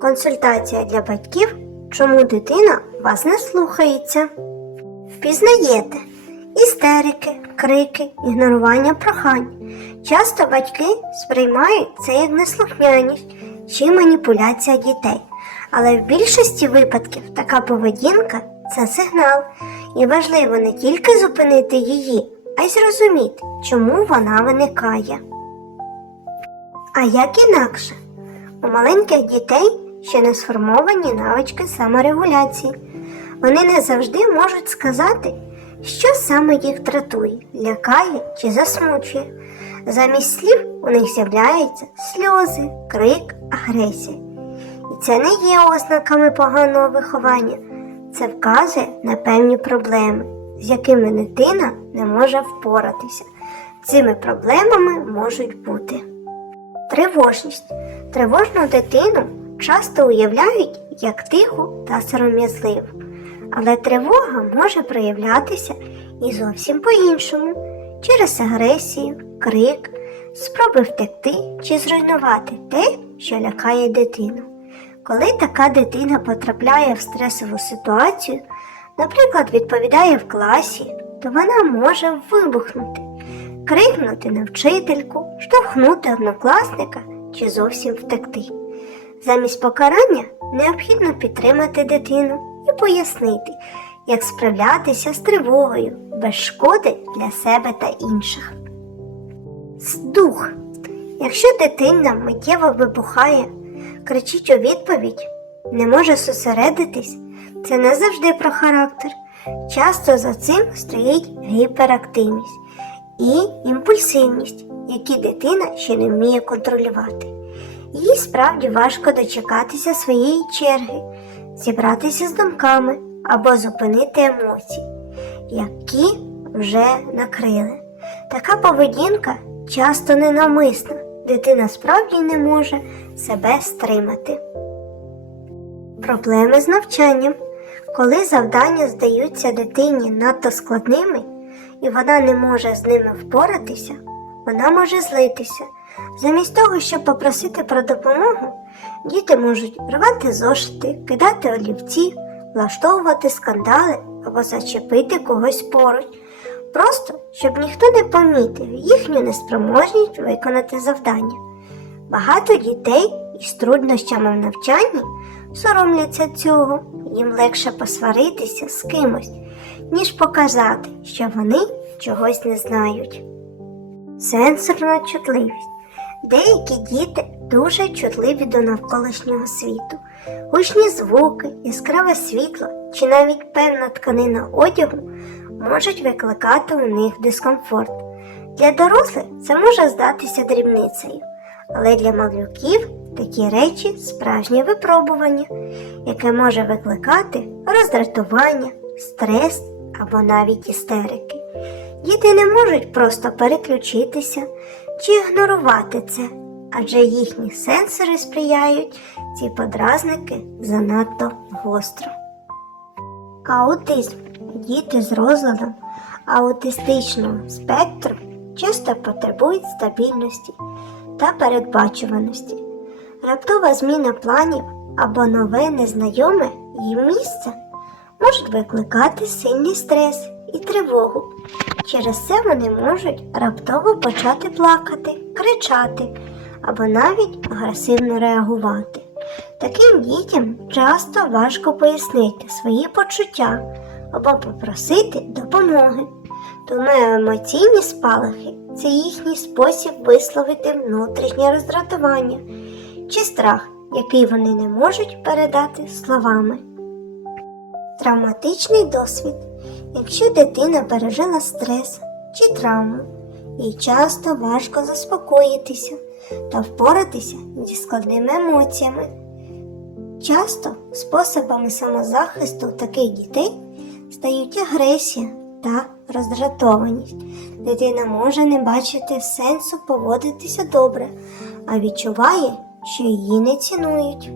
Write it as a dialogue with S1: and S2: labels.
S1: Консультація для батьків, чому дитина вас не слухається. Впізнаєте істерики, крики, ігнорування прохань. Часто батьки сприймають це як неслухняність чи маніпуляція дітей. Але в більшості випадків така поведінка це сигнал, і важливо не тільки зупинити її, а й зрозуміти, чому вона виникає. А як інакше? У маленьких дітей ще не сформовані навички саморегуляції. Вони не завжди можуть сказати, що саме їх дратує, лякає чи засмучує. Замість слів у них з'являються сльози, крик, агресія. І це не є ознаками поганого виховання, це вказує на певні проблеми, з якими дитина не може впоратися. Цими проблемами можуть бути тривожність. Тривожну дитину часто уявляють як тиху та сором'язливу, але тривога може проявлятися і зовсім по-іншому через агресію, крик, спроби втекти чи зруйнувати те, що лякає дитину. Коли така дитина потрапляє в стресову ситуацію, наприклад, відповідає в класі, то вона може вибухнути, крикнути на вчительку, штовхнути однокласника чи зовсім втекти. Замість покарання необхідно підтримати дитину і пояснити, як справлятися з тривогою без шкоди для себе та інших. Дух. Якщо дитина миттєво вибухає, кричить у відповідь, не може зосередитись, це не завжди про характер. Часто за цим стоїть гіперактивність і імпульсивність, які дитина ще не вміє контролювати. Їй справді важко дочекатися своєї черги, зібратися з думками або зупинити емоції, які вже накрили. Така поведінка часто ненавмисна, дитина справді не може себе стримати. Проблеми з навчанням. Коли завдання здаються дитині надто складними і вона не може з ними впоратися, вона може злитися. Замість того, щоб попросити про допомогу, діти можуть рвати зошити, кидати олівці, влаштовувати скандали або зачепити когось поруч, просто щоб ніхто не помітив їхню неспроможність виконати завдання. Багато дітей із труднощами в навчанні соромляться цього, їм легше посваритися з кимось, ніж показати, що вони чогось не знають. Сенсорна чутливість. Деякі діти дуже чутливі до навколишнього світу. Гучні звуки, яскраве світло чи навіть певна тканина одягу можуть викликати у них дискомфорт. Для дорослих це може здатися дрібницею, але для малюків такі речі справжнє випробування, яке може викликати роздратування, стрес або навіть істерики. Діти не можуть просто переключитися чи ігнорувати це, адже їхні сенсори сприяють ці подразники занадто гостро. Аутизм. Діти з розладом аутистичного спектру часто потребують стабільності та передбачуваності. Раптова зміна планів або нове незнайоме їм місце можуть викликати сильний стрес і тривогу. Через це вони можуть раптово почати плакати, кричати або навіть агресивно реагувати. Таким дітям часто важко пояснити свої почуття або попросити допомоги. Тому емоційні спалахи це їхній спосіб висловити внутрішнє роздратування чи страх, який вони не можуть передати словами. Травматичний досвід. Якщо дитина пережила стрес чи травму, їй часто важко заспокоїтися та впоратися зі складними емоціями. Часто способами самозахисту таких дітей стають агресія та роздратованість. Дитина може не бачити сенсу поводитися добре, а відчуває, що її не цінують.